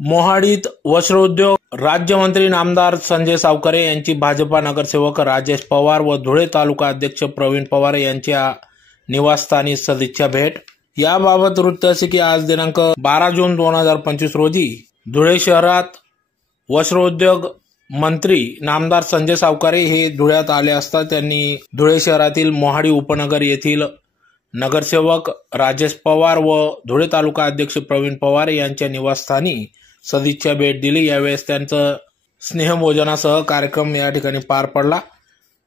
मोहाडीत वस्त्रोद्योग राज्यमंत्री नामदार संजय सावकारे यांची भाजपा नगरसेवक राजेश पवार व धुळे तालुका अध्यक्ष प्रवीण पवार यांच्या निवासस्थानी सदिच्छा भेट। याबाबत वृत्त असे की आज दिनांक 12 जून 2025 रोजी धुळे शहरात वस्त्रोद्योग मंत्री नामदार संजय सावकारे हे धुळ्यात आले असता त्यांनी धुळे शहरातील मोहाडी उपनगर येथील नगरसेवक राजेश पवार व धुळे तालुका अध्यक्ष प्रवीण पवार यांच्या निवासस्थानी सदिच्छा भेट दिली। यावेळेस त्यांचं स्नेहभोजनासह कार्यक्रम या ठिकाणी पार पडला।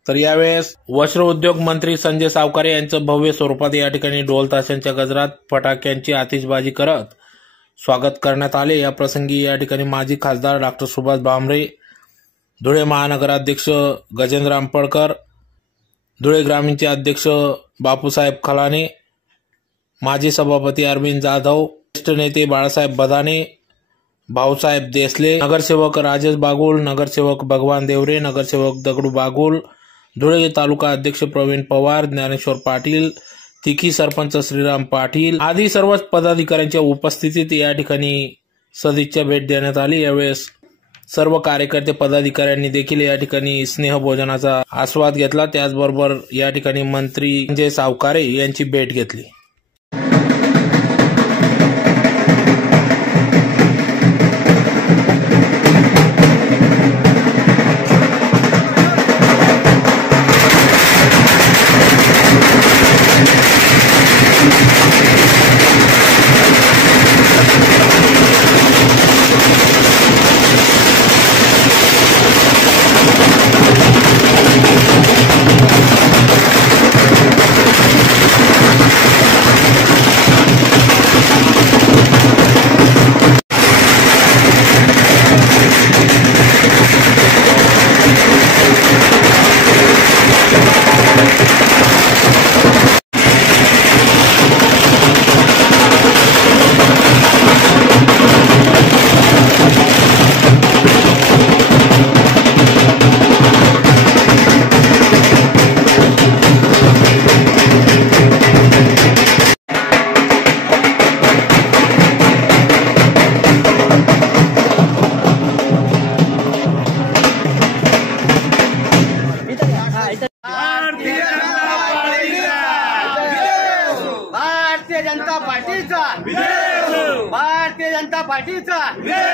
तर यावेळेस वस्त्रोद्योग मंत्री संजय सावकारे यांचं भव्य स्वरूपात या ठिकाणी ढोल ताशांच्या गजरात फटाक्यांची आतिषबाजी करत स्वागत करण्यात आले। या प्रसंगी या ठिकाणी माजी खासदार डॉक्टर सुभाष भामरे, धुळे महानगराध्यक्ष गजेंद्र आंपळकर, धुळे ग्रामीणचे अध्यक्ष बापूसाहेब खलाने, माजी सभापती अरविंद जाधव, ज्येष्ठ नेते बाळासाहेब बदाने, भाऊसाहेब देसले, नगरसेवक राजेश बागुल, नगरसेवक भगवान देवरे, नगरसेवक दगडू बागुल, धुळे तालुका अध्यक्ष प्रवीण पवार, ज्ञानेश्वर पाटील, तिखी सरपंच श्रीराम पाटील आदी सर्वच पदाधिकाऱ्यांच्या उपस्थितीत या ठिकाणी सदिच्छा भेट देण्यात आली। यावेळेस सर्व कार्यकर्ते पदाधिकाऱ्यांनी देखील या ठिकाणी स्नेहभोजनाचा आस्वाद घेतला। त्याचबरोबर या ठिकाणी मंत्री संजय सावकारे यांची भेट घेतली। भारतीय जनता पार्टीचा विजय, भारतीय जनता पार्टीचा विजय।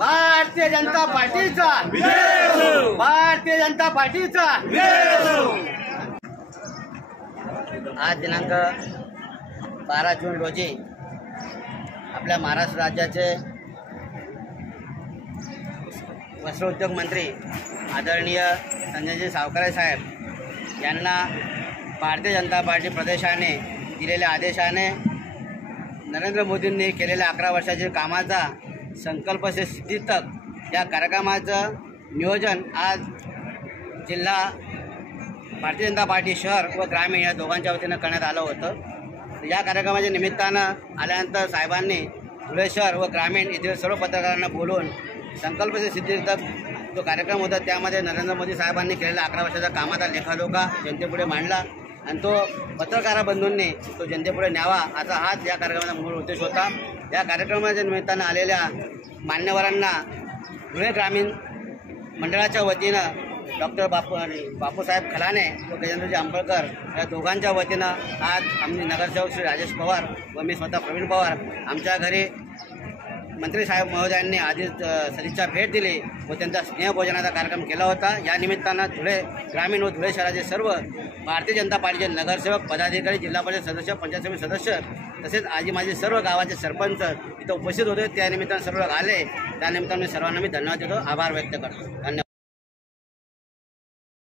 भारतीय जनता पार्टीचा विजय, भारतीय जनता पार्टीचा विजय। आज दिनांक 12 जून रोजी आपल्या महाराष्ट्र राज्याचे वस्त्रोद्योग मंत्री आदरणीय संजयजी सावकारे साहेब यांना भारतीय जनता पार्टी प्रदेशाने दिलेल्या आदेशाने नरेंद्र मोदींनी केलेल्या 11 वर्षाच्या कामाचा संकल्प से सिद्धी तक या कार्यक्रमाचं नियोजन आज जिल्हा भारतीय जनता पार्टी शहर व ग्रामीण या दोघांच्या वतीनं करण्यात आलं होतं। या कार्यक्रमाच्या निमित्तानं आल्यानंतर साहेबांनी धुळे शहर व ग्रामीण येथील सर्व पत्रकारांना बोलवून संकल्पचे सिद्धीचा जो कार्यक्रम होता त्यामध्ये नरेंद्र मोदी साहेबांनी केलेला 11 वर्षाचा कामाचा लेखाजोखा जनतेपुढे मांडला आणि तो पत्रकार बंधूंनी तो जनतेपुढे न्यावा असा हाच या कार्यक्रमाचा मूळ उद्देश होता। या कार्यक्रमाच्या निमित्तानं आलेल्या मान्यवरांना धुळे ग्रामीण मंडळाच्या वतीनं डॉक्टर बापूसाहेब खलाने व गजेंद्रजी आंबळकर या दोघांच्या वतीनं आज आम्ही नगरसेवक श्री राजेश पवार व मी स्वतः प्रवीण पवार आमच्या घरी मंत्री साहेब महोदयांनी आधीच सदिच्छा भेट दिली व त्यांचा स्नेहभोजनाचा कार्यक्रम केला होता। या निमित्तानं धुळे ग्रामीण व धुळे शहराचे सर्व भारतीय जनता पार्टीचे नगरसेवक पदाधिकारी जिल्हा परिषद सदस्य पंचायत समिती सदस्य तसेच आजी माझे सर्व गावाचे सरपंच इथं उपस्थित होते। त्या निमित्तानं सर्व आले, त्या निमित्तानं सर्वांना मी धन्यवाद देतो, आभार व्यक्त करतो। धन्यवाद।